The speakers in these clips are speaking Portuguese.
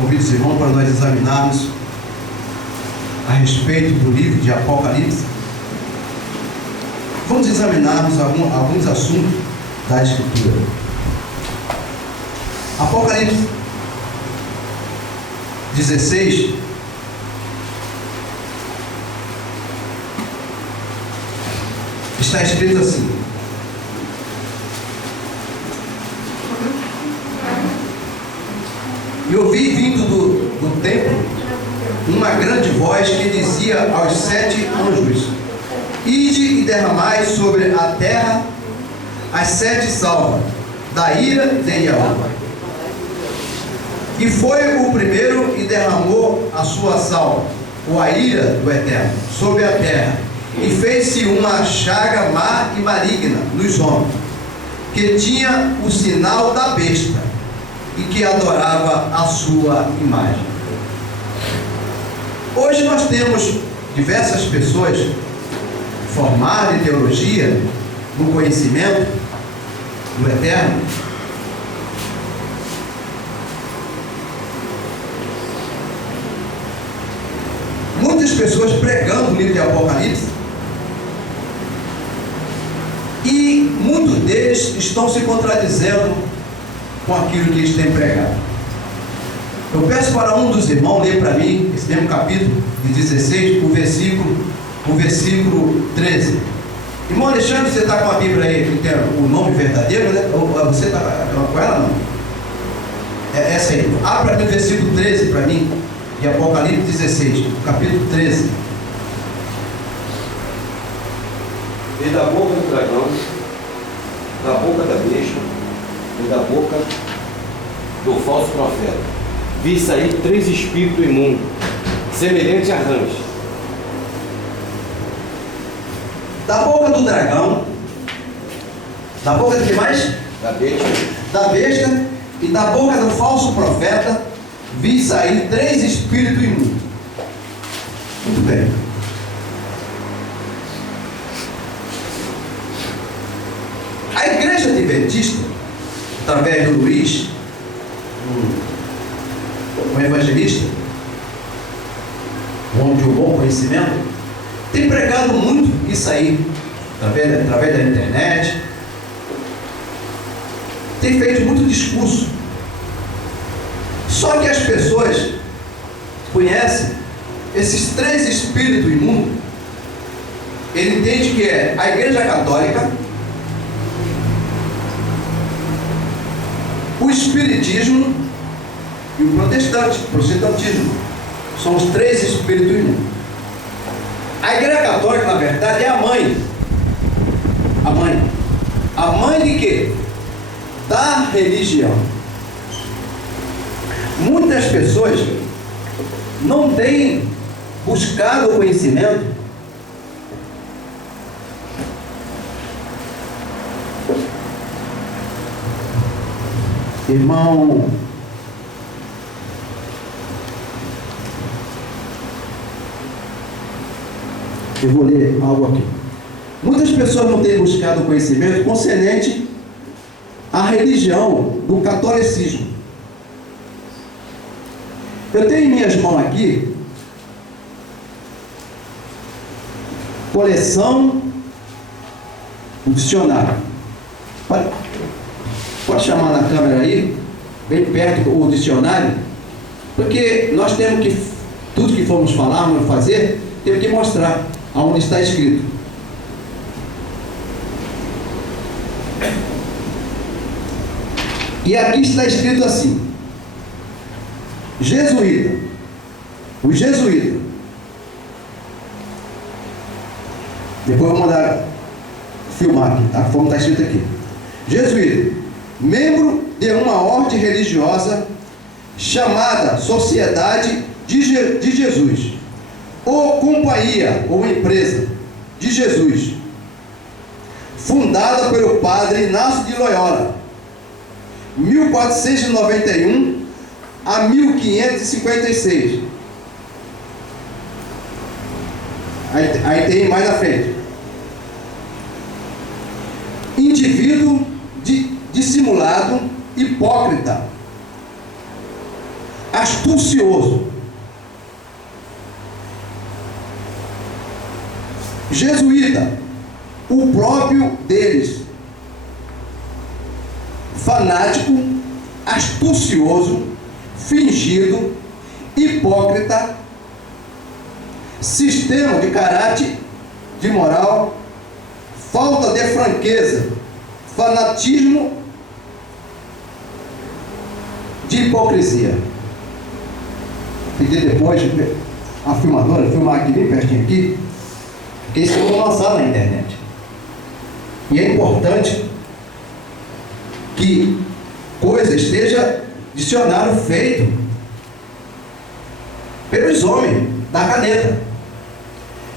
convido os irmãos para nós examinarmos a respeito do livro de Apocalipse. Vamos examinarmos alguns assuntos da Escritura. Apocalipse 16 está escrito assim: e ouvi vindo do templo uma grande voz que dizia aos 7 anjos: ide e derramai sobre a terra as 7 salvas da ira de Yahweh. E foi o primeiro e derramou a sua salva, ou a ira do Eterno, sobre a terra, e fez-se uma chaga má e maligna nos homens, que tinha o sinal da besta, e que adorava a sua imagem. Hoje nós temos diversas pessoas formadas em teologia, no conhecimento do Eterno, muitas pessoas pregando o livro de Apocalipse, e muitos deles estão se contradizendo com aquilo que eles têm pregado. Eu peço para um dos irmãos ler para mim esse mesmo capítulo de 16, o versículo 13. Irmão Alexandre, você está com a Bíblia aí que tem o nome verdadeiro, né? Ou você está com ela, não? É essa aí. Abra para mim o versículo 13 para mim, de Apocalipse 16, capítulo 13. E da boca do dragão, da boca da besta e da boca do falso profeta, vi sair 3 espíritos imundos, semelhantes a rãs. Da boca do dragão, da boca de que mais? Da besta. Da besta e da boca do falso profeta, vi sair 3 espíritos imundos. Muito bem. A igreja adventista, através do Luiz, um evangelista, um homem de um bom conhecimento, tem pregado muito isso aí, através da internet, tem feito muito discurso. Só que as pessoas conhecem esses 3 espíritos imundos. Ele entende que é a Igreja Católica, o Espiritismo e o Protestantismo. São os 3 espíritos imundos. A Igreja Católica, na verdade, é a mãe. A mãe. A mãe de quê? Da religião. Muitas pessoas não têm buscado o conhecimento irmão. Eu vou ler algo aqui. Muitas pessoas não têm buscado o conhecimento concernente à religião do catolicismo. Eu tenho em minhas mãos aqui coleção, o dicionário. Pode chamar na câmera aí, bem perto o dicionário, porque nós temos que, tudo que formos falar, vamos fazer, temos que mostrar aonde está escrito. E aqui está escrito assim: jesuíta, os jesuítas. Depois eu vou mandar filmar aqui, tá? Como está escrito aqui. Jesuíta, membro de uma ordem religiosa chamada Sociedade de Jesus, ou companhia ou empresa de Jesus, fundada pelo padre Inácio de Loyola, 1491 a 1556. Aí tem mais na frente. Indivíduo dissimulado, hipócrita, astucioso. Jesuíta, o próprio deles. Fanático, astucioso, fingido, hipócrita, sistema de caráter, de moral, falta de franqueza, fanatismo, de hipocrisia. Pedi depois a filmadora filmar aqui bem pertinho aqui, porque isso foi lançado na internet. E é importante que coisa esteja dicionário feito pelos homens da caneta,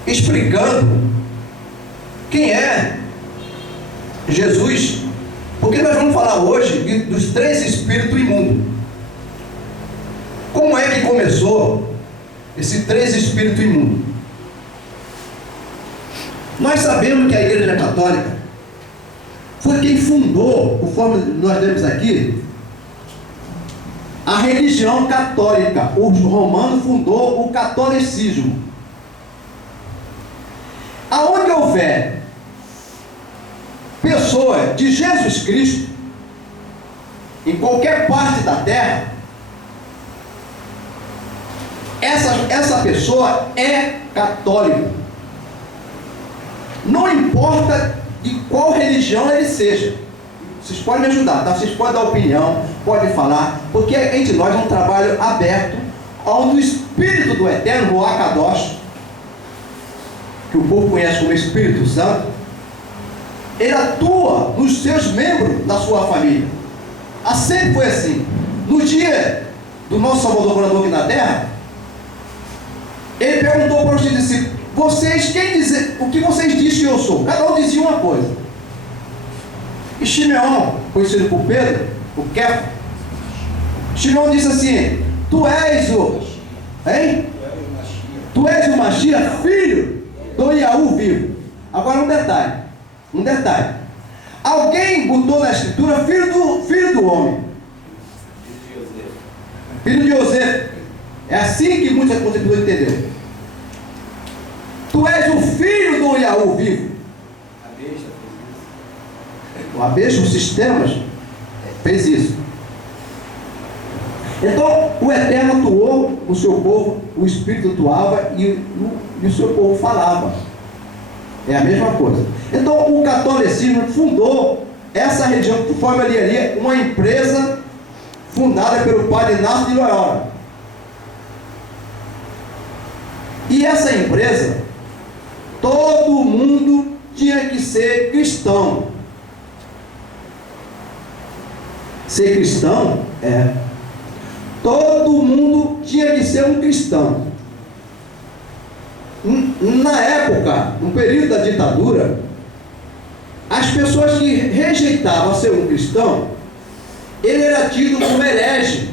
explicando quem é Jesus, porque nós vamos falar hoje dos 3 espíritos imundos. Como é que começou esse 3 espíritos imundos? Nós sabemos que a Igreja Católica foi quem fundou, conforme nós temos aqui, a religião católica. O romano fundou o catolicismo. Aonde houver pessoa de Jesus Cristo, em qualquer parte da terra, essa pessoa é católico. Não importa de qual religião ele seja. Vocês podem me ajudar, tá? Vocês podem dar opinião, podem falar, porque entre nós é um trabalho aberto, onde o Espírito do Eterno, o Akadosh, que o povo conhece como Espírito Santo, ele atua nos seus membros da sua família. Sempre foi assim. No dia do nosso Salvador Morador aqui na terra, ele perguntou para os discípulos: o que vocês dizem que eu sou? Cada um dizia uma coisa. E Simeão, conhecido por Pedro, o Kefa, Simeão disse assim: tu és o Mashiach, filho do Yahu vivo. Agora um detalhe. Alguém botou na escritura filho do homem, filho de José. É assim que muitas pessoas entenderam. Tu és o filho do Yahu vivo. A besta, os sistemas, fez isso. Então, o Eterno atuou no seu povo, o Espírito atuava e o seu povo falava. É a mesma coisa. Então, o catolicismo fundou essa região, conforme ali, uma empresa fundada pelo padre Inácio de Loyola. E essa empresa, todo mundo tinha que ser cristão. Ser cristão todo mundo tinha que ser um cristão. Na época, no período da ditadura, as pessoas que rejeitavam ser um cristão, ele era tido como herege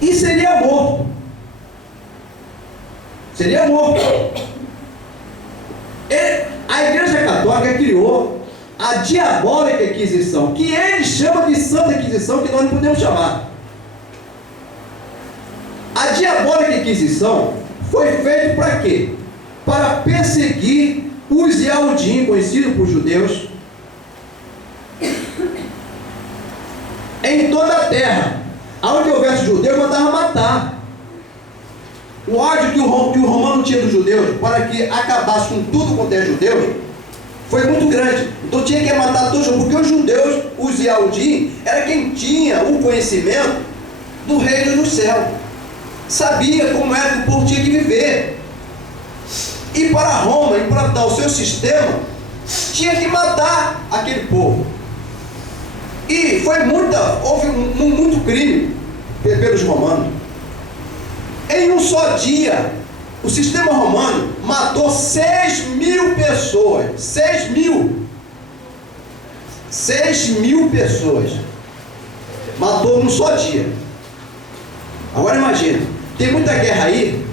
e seria morto. A Igreja Católica criou a diabólica Inquisição, que ele chama de Santa Inquisição, que nós não podemos chamar. A diabólica Inquisição foi feita para quê? Para perseguir os Yahudim, conhecidos por judeus, em toda a terra. Onde houvesse judeu, mandava matar. O ódio que o romano tinha dos judeus, para que acabasse com tudo quanto é judeu, foi muito grande. Então tinha que matar todos, porque os judeus, os Yahudim, era quem tinha o conhecimento do reino do céu. Sabia como era que o povo tinha que viver. E para Roma, implantar o seu sistema, tinha que matar aquele povo. E houve muito crime pelos romanos. Em um só dia, o sistema romano matou 6.000 pessoas. 6.000 pessoas. Matou num só dia. Agora imagina, tem muita guerra aí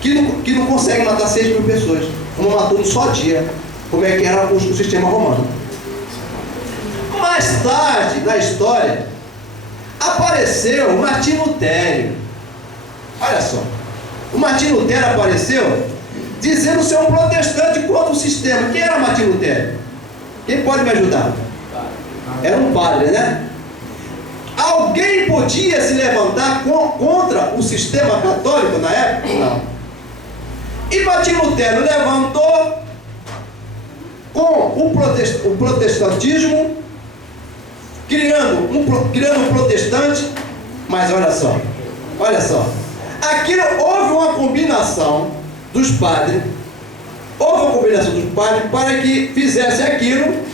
que não consegue matar 6.000 pessoas. Como matou num só dia. Como é que era o sistema romano. Mais tarde, na história, Apareceu Martinho Lutero. Olha só. O Martinho Lutero apareceu dizendo ser um protestante contra o sistema. Quem era Martinho Lutero? Quem pode me ajudar? Era um padre, né? Alguém podia se levantar contra o sistema católico na época? Não. E Martinho Lutero levantou com o protestantismo, criando um protestante, mas olha só, aquilo houve uma combinação dos padres, para que fizesse aquilo,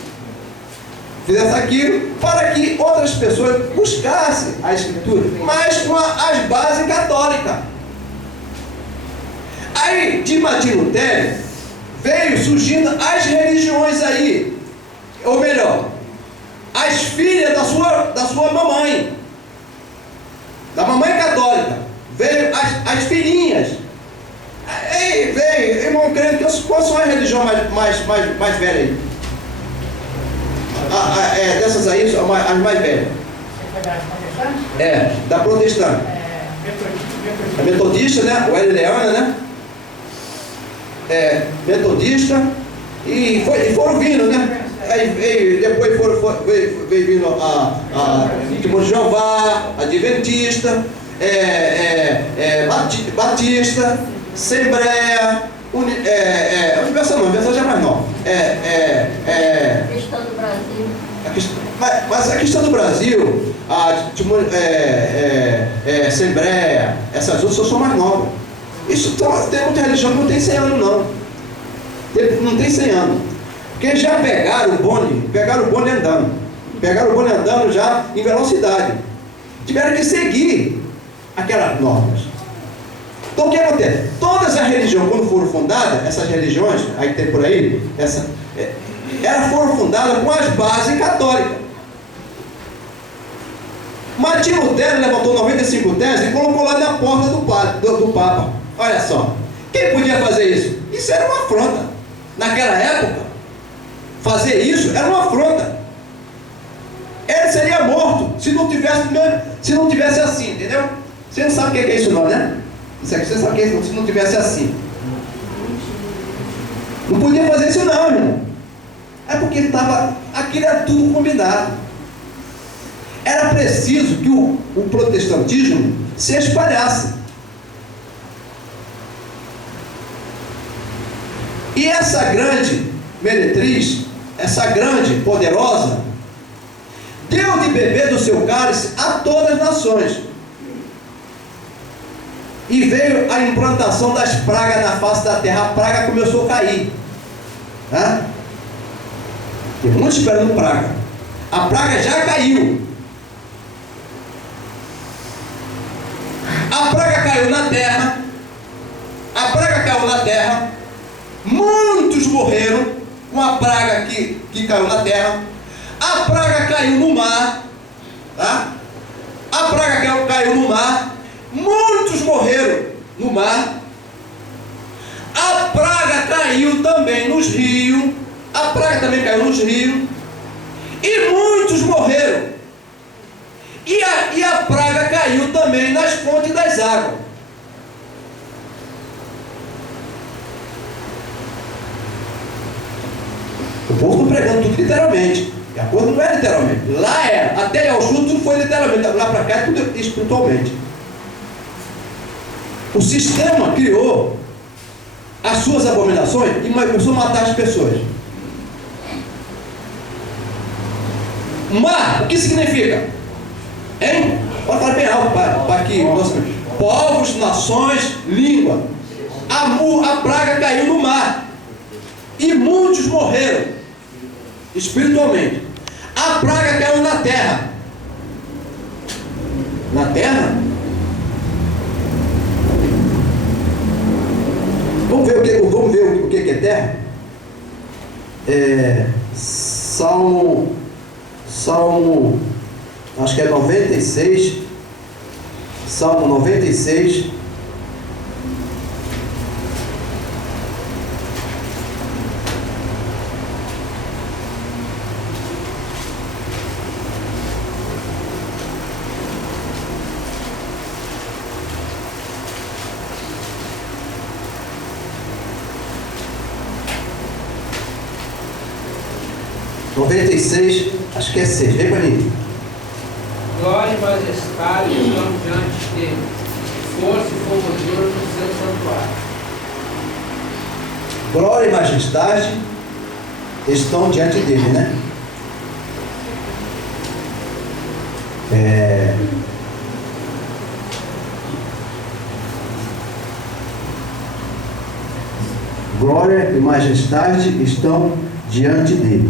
para que outras pessoas buscassem a Escritura, mas com as bases católicas. Aí, de Martinho Lutero, veio surgindo as religiões aí, ou melhor, as filhas da sua mamãe, da mamãe católica, veio as filhinhas. Aí veio, irmão crente, qual são as religiões mais velhas aí? Dessas aí, as mais velhas. Da protestante. A metodista, né? O Eliana, né? Metodista. E foram vindo, né? Aí depois veio vindo a Testemunho de Jeová, Adventista, Batista, Assembleia, Universal não, Universal já é mais nova. Cristã do Brasil. Mas a questão do Brasil, Assembleia, essas outras são mais novas. Tem muita religião que não tem 100 anos, não. Não tem 100 anos. Porque já pegaram o bonde andando. Pegaram o bonde andando já em velocidade. Tiveram que seguir aquelas normas. Então o que acontece? Todas as religiões, quando foram fundadas, essas religiões, aí tem por aí, elas foram fundadas com as bases católicas. Martinho Lutero levantou 95 teses e colocou lá na porta do Papa. Olha só, quem podia fazer isso? Isso era uma afronta. Naquela época, fazer isso era uma afronta. Ele seria morto se não tivesse assim, entendeu? Você não sabe o que é isso não, né? Isso aqui você sabe o que é isso, se não tivesse assim. Não podia fazer isso não, irmão. É porque aquilo era tudo combinado. Era preciso que o protestantismo se espalhasse. E essa grande meretriz, essa grande poderosa, deu de beber do seu cálice a todas as nações. E veio a implantação das pragas na face da terra. A praga começou a cair. Né? Tem muitos esperando praga. A praga já caiu. A praga caiu na terra. Muitos morreram com a praga que caiu na terra. A praga caiu no mar. Tá? A praga caiu no mar. Muitos morreram no mar. A praga caiu também nos rios. A praga também caiu nos rios. E muitos morreram. E a praga caiu também nas fontes das águas. O povo está pregando tudo literalmente. E a coisa não é literalmente. Lá era. Até ao sul tudo foi literalmente. Lá para cá tudo espiritualmente. O sistema criou as suas abominações e começou a matar as pessoas. Mar, o que significa? Hein? Pode falar bem alto para aqui. Povos, nações, língua. A praga caiu no mar. E muitos morreram espiritualmente. A praga caiu na terra. Na terra? Vamos ver o que é terra? Salmo, acho que é 96. Salmo 96. 96, acho que é 6. Vem para mim. Glória e majestade estão diante dele. Força e formosura no seu santuário. Glória e majestade estão diante dele, né? Glória e majestade estão diante dele.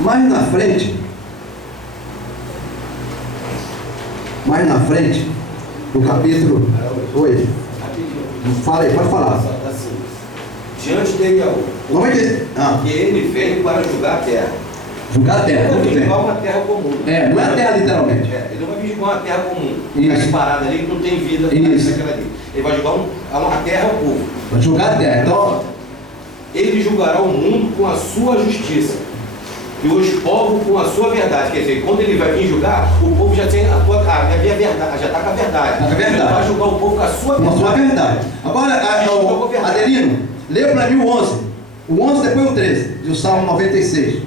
Mais na frente, no capítulo 8. Fala aí, pode falar. Assim, diante dele é o que ele veio para julgar a terra. Julgar a terra. Ele não vai vir julgar uma terra comum. Não é a terra literalmente. Ele não vai vir julgar uma terra comum. Isso. As paradas ali que não tem vida naquela ali. Ele vai julgar uma terra ao povo. Vai julgar a terra. Então, ele julgará o mundo com a sua justiça e os povos com a sua verdade. Quer dizer, quando ele vai vir julgar, o povo já tem a verdade, já está com a verdade. Tá com a verdade. Ele vai julgar o povo com a sua com a sua verdade. verdade. Agora, Adelino, lê para mim o 11. O 11 depois o 13, do Salmo 96.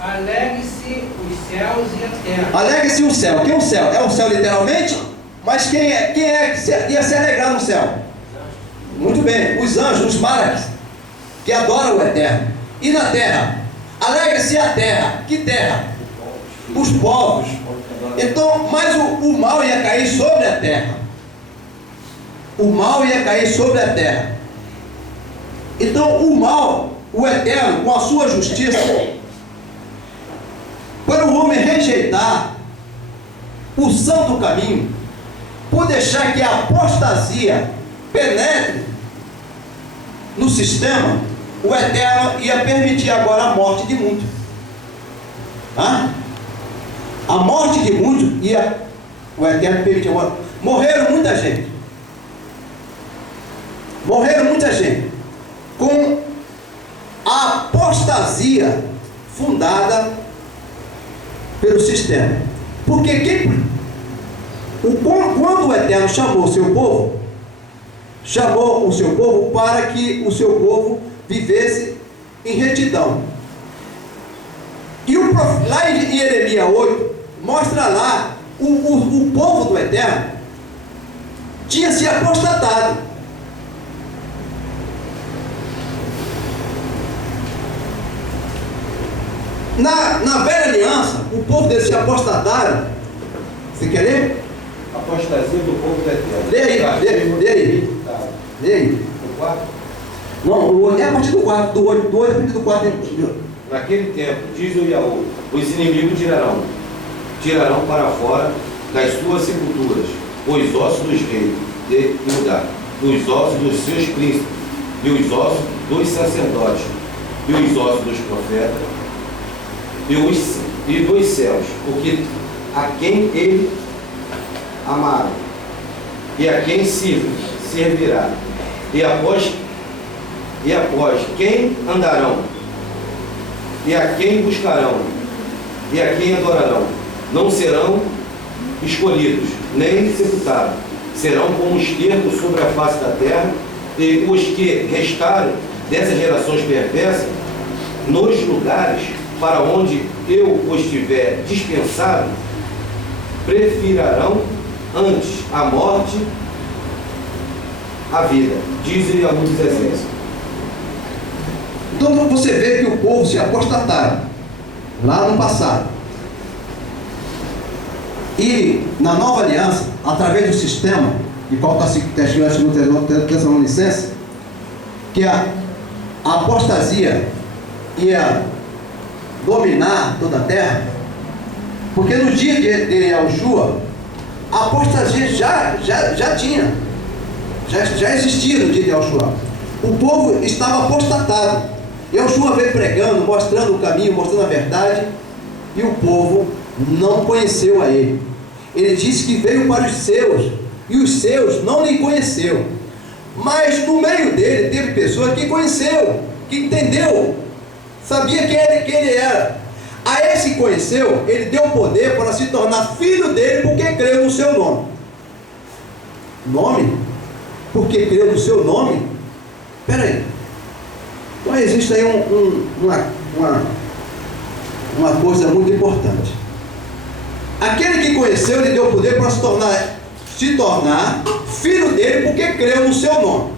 Alegre-se os céus e a terra. Alegre-se o céu. Quem é o céu? É o céu literalmente? Mas quem é que ia se alegrar no céu? Muito bem, os anjos, os malaques, que adoram o Eterno. E na terra? Alegre-se a terra. Que terra? Os povos. Então, mas o mal ia cair sobre a terra. O mal ia cair sobre a terra. Então, o mal, o Eterno, com a sua justiça, para o homem rejeitar o santo caminho, por deixar que a apostasia penetre no sistema, o Eterno ia permitir agora a morte de muitos. A morte de muitos o Eterno permitiu agora. Morreram muita gente. Com a apostasia fundada pelo sistema. Porque quando o Eterno chamou o seu povo para que o seu povo vivesse em retidão. E lá em Jeremias 8, mostra lá, o povo do Eterno tinha se apostatado. Na velha aliança, o povo deles se apostataram. Você quer ler? Apostasia do povo do Eterno. Lê aí. O 4. Não, é a partir do 4, do 8, a partir do 4. Naquele tempo, diz o Yahweh, os inimigos tirarão para fora das suas sepulturas os ossos dos reis de Judá, os ossos dos seus príncipes, e os ossos dos sacerdotes, e os ossos dos profetas, e dos céus, porque a quem ele amará, e a quem servirá, e após quem andarão, e a quem buscarão, e a quem adorarão, não serão escolhidos, nem sepultados, serão como esterco sobre a face da terra, e os que restarem dessas gerações perversas, nos lugares para onde eu os tiver dispensado, preferirão antes a morte à vida, diz o Yahweh dos Exércitos. Então você vê que o povo se apostataram lá no passado. E na nova aliança, através do sistema, de qual está escrito no Tessalonicenses, que a apostasia ia dominar toda a terra, porque no dia de Yahushua, a apostasia já existia no dia de Yahushua. O povo estava apostatado. Yahushua veio pregando, mostrando o caminho, mostrando a verdade, e o povo não conheceu a ele. Ele disse que veio para os seus, e os seus não lhe conheceu. Mas no meio dele teve pessoa que conheceu, que entendeu, sabia quem ele era. A esse que conheceu, ele deu poder para se tornar filho dele, porque creu no seu nome. Porque creu no seu nome, Espera aí. Então existe aí uma coisa muito importante. Aquele que conheceu, lhe deu poder para se tornar filho dele, porque creu no seu nome.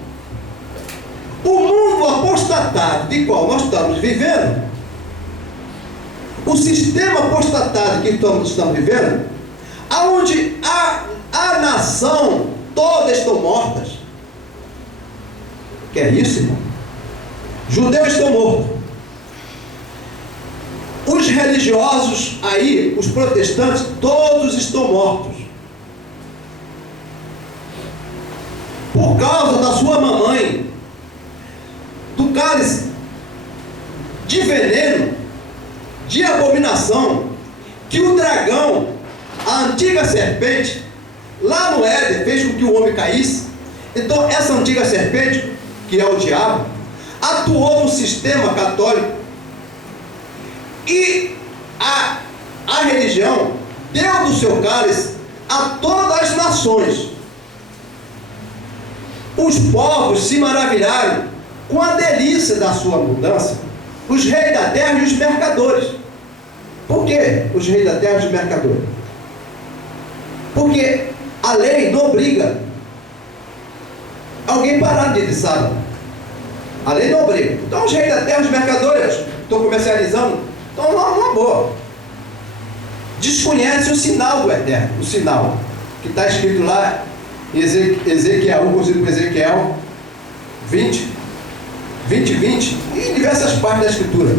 O mundo apostatado de qual nós estamos vivendo, o sistema apostatado que estamos vivendo, aonde a nação todas estão mortas. Que é isso, irmão? Judeus estão mortos. Os religiosos aí, os protestantes, todos estão mortos. Por causa da sua mamãe, do cálice de veneno, de abominação, que o dragão, a antiga serpente, lá no Éden, fez com que o homem caísse. Então essa antiga serpente, que é o diabo, atuou no sistema católico, e a religião deu do seu cálice a todas as nações. Os povos se maravilharam com a delícia da sua abundância, os reis da terra e os mercadores. Por que os reis da terra e os mercadores? Porque a lei não obriga alguém parar de sábado. A lei não obriga. Então os reis da terra e os mercadores estão comercializando, estão numa boa. Desconhece o sinal do Eterno, o sinal que está escrito lá em Ezequiel, inclusive com Ezequiel 20 e em diversas partes da Escritura.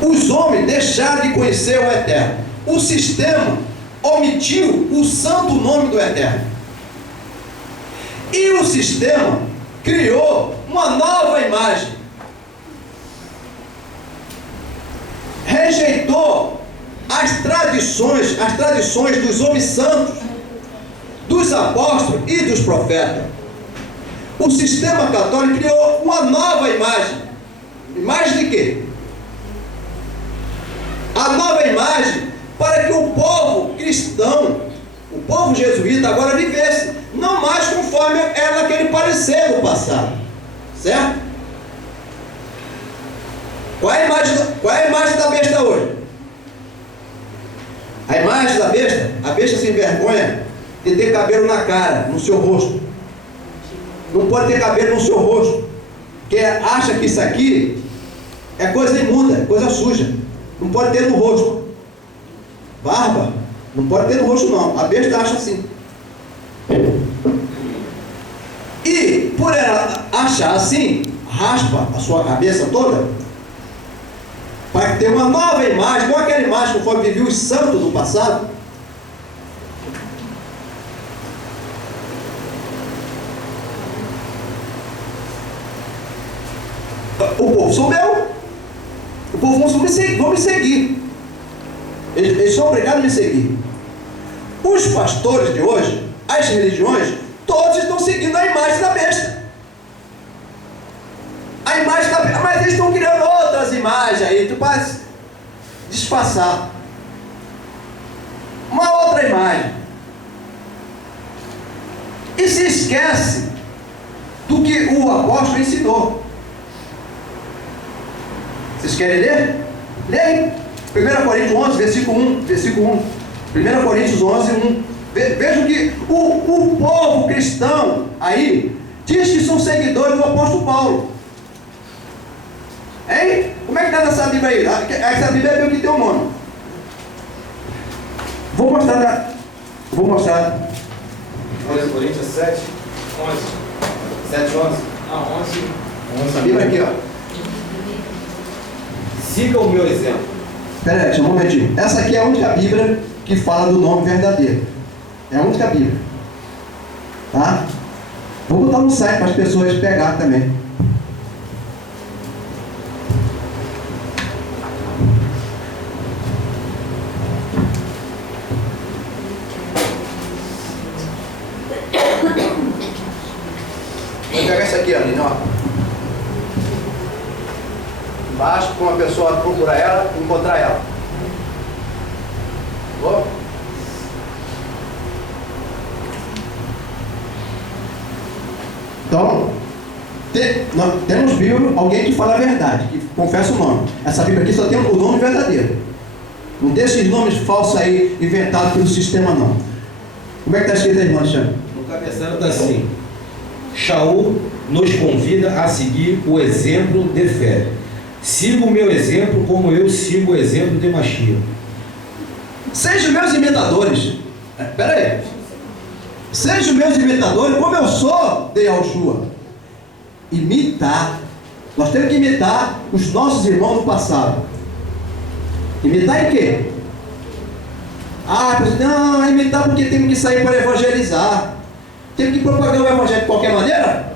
Os homens deixaram de conhecer o Eterno. O sistema omitiu o santo nome do Eterno. E o sistema criou uma nova imagem. Rejeitou as tradições dos homens santos, dos apóstolos e dos profetas. O sistema católico criou uma nova imagem. Imagem de quê? A nova imagem para que o povo cristão, o povo jesuíta agora vivesse, não mais conforme era aquele parecer do passado. Certo? Qual é a imagem da besta hoje? A imagem da besta, a besta se envergonha de ter cabelo na cara, no seu rosto. Não pode ter cabelo no seu rosto, porque acha que isso aqui é coisa imunda, coisa suja. Não pode ter no rosto. Barba, não pode ter no rosto não. A besta acha assim. E por ela achar assim, raspa a sua cabeça toda, para ter uma nova imagem, igual aquela imagem conforme viviam os santos do passado. O povo soubeu. O povo vão me seguir. Eles são obrigados a me seguir. Os pastores de hoje, as religiões, todos estão seguindo a imagem da besta. A imagem da besta. Mas eles estão criando outras imagens aí, para disfarçar. Uma outra imagem. E se esquece do que o apóstolo ensinou. Vocês querem ler? Leia. 1 Coríntios 11, versículo 1. 1 Coríntios 11, 1. Vejam que o povo cristão aí diz que são seguidores do apóstolo Paulo. Hein? Como é que está nessa Bíblia aí? Essa Bíblia é que tem o nome. Vou mostrar. 1 Coríntios 7, 11. 7, 11. Não, 11. Essa Bíblia aqui, ó. Siga o meu exemplo. Espera aí, um momentinho. Essa aqui é a única Bíblia que fala do nome verdadeiro. É a única Bíblia. Tá? Vou botar no site para as pessoas pegar também. Vou pegar essa aqui, Aline, ó. Embaixo, para uma pessoa procurar ela, encontrar ela. Boa? Então, nós temos Bíblia, alguém que fala a verdade, que confessa o nome. Essa Bíblia aqui só tem o nome verdadeiro. Não tem esses nomes falsos aí, inventados pelo sistema, não. Como é que está escrito aí, irmão Alexandre? No cabeçalho está assim: Shaul nos convida a seguir o exemplo de fé. Siga o meu exemplo como eu sigo o exemplo de Mashiach. Sejam meus imitadores. Espera aí. Sejam meus imitadores como eu sou de Yahushua. Imitar. Nós temos que imitar os nossos irmãos do passado. Imitar em quê? Não, imitar porque temos que sair para evangelizar. Temos que propagar o evangelho de qualquer maneira?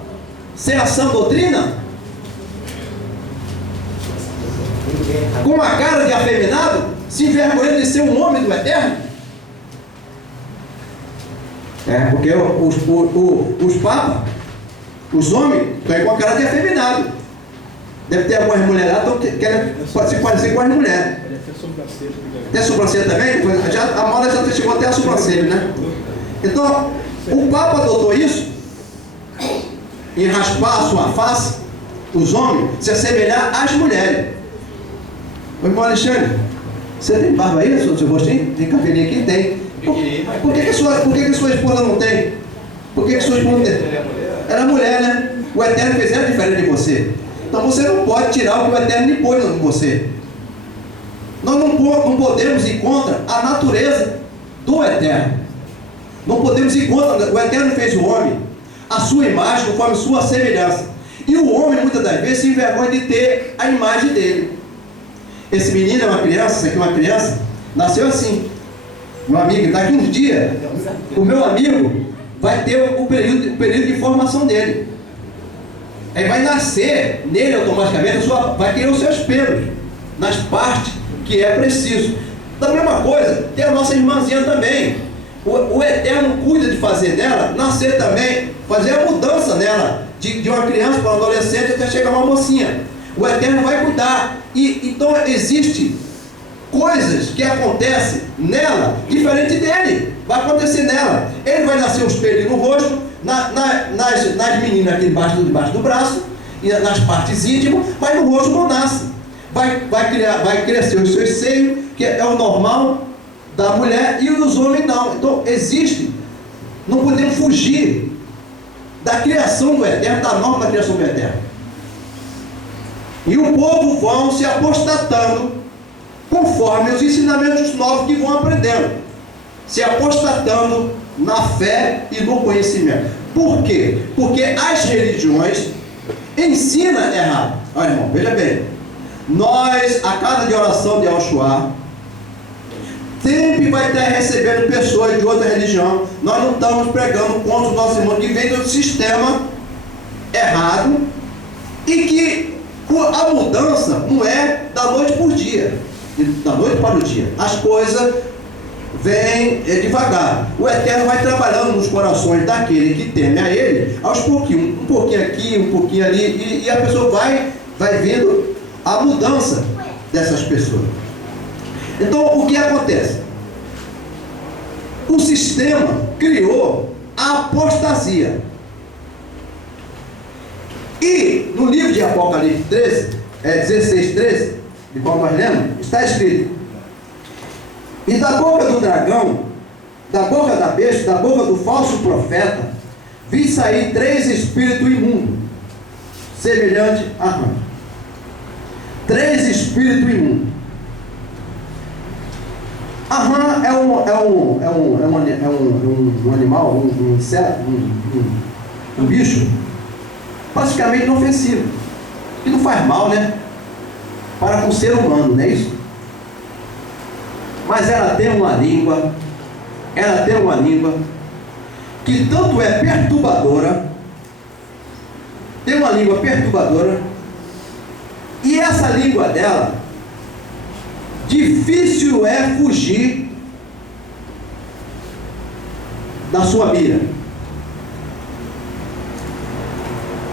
Sem ação doutrina? Com a cara de afeminado? Se envergonhando de ser um homem do Eterno? Porque os papas, os homens, estão com a cara de afeminado. Deve ter algumas mulheres lá que querem se parecer com as mulheres. Tem sobrancelha também? A moda já chegou até a sobrancelha, né? Então, o Papa adotou isso, em raspar a sua face, os homens, se assemelhar às mulheres. Ô irmão Alexandre, você tem barba aí, seu rostinho? Tem cabelinho aqui? Tem. Por que sua esposa não tem? Por que sua esposa não tem? Ela é mulher, né? O Eterno fez ela diferente de você. Então você não pode tirar o que o Eterno lhe pôs em você. Nós não podemos ir contra a natureza do Eterno. Não podemos ir contra. O Eterno fez o homem a sua imagem, conforme sua semelhança. E o homem, muitas das vezes, se envergonha de ter a imagem dele. Esse menino é uma criança, essa aqui é uma criança, nasceu assim. Meu amigo, daqui uns dias, o meu amigo vai ter o período de formação dele. Ele vai nascer nele automaticamente, vai criar os seus pelos nas partes que é preciso. Da mesma coisa, tem a nossa irmãzinha também. O Eterno cuida de fazer dela nascer também, fazer a mudança nela, de uma criança para um adolescente até chegar uma mocinha. O Eterno vai cuidar. Então existe coisas que acontecem nela diferente dele. Vai acontecer nela. Ele vai nascer os pelos no rosto, nas meninas aqui debaixo do braço, e nas partes íntimas, mas no rosto não nasce. Vai crescer os seus seios, que é o normal da mulher, e os homens não. Então existe. Não podemos fugir da criação do Eterno, da norma da criação do Eterno. E o povo vão se apostatando conforme os ensinamentos novos que vão aprendendo, se apostatando na fé e no conhecimento. Por quê? Porque as religiões ensinam errado. Olha, irmão, veja bem. Nós, a casa de oração de Yahushua, sempre vai estar recebendo pessoas de outra religião. Nós não estamos pregando contra os nossos irmãos que vêm do sistema errado e que a mudança não é da noite por dia, da noite para o dia. As coisas vêm devagar. O Eterno vai trabalhando nos corações daquele que teme a Ele, aos pouquinhos, um pouquinho aqui, um pouquinho ali, e a pessoa vai vendo a mudança dessas pessoas. Então, o que acontece? O sistema criou a apostasia. E no livro de Apocalipse 16, 13, de qual nós lemos, está escrito: e da boca do dragão, da boca da besta, da boca do falso profeta, vi sair 3 espíritos imundos, semelhante a rã. 3 espíritos imundos. A rã é um animal, um inseto, um bicho praticamente inofensivo, que não faz mal, né? Para com o ser humano, não é isso? Mas ela tem uma língua que tanto é perturbadora, tem uma língua perturbadora, e essa língua dela, difícil é fugir da sua mira.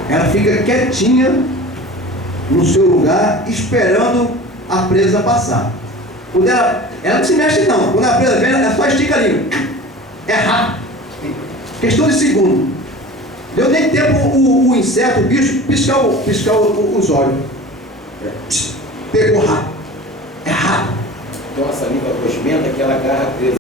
Ela fica quietinha no seu lugar, esperando a presa passar. Quando ela não se mexe não. Quando a presa vem, ela só estica a língua. É rápido. Questão de segundo. Deu nem tempo o inseto, o bicho, piscar os olhos. Pegou rápido. É rápido. Então a saliva cosmenta que ela agarra presa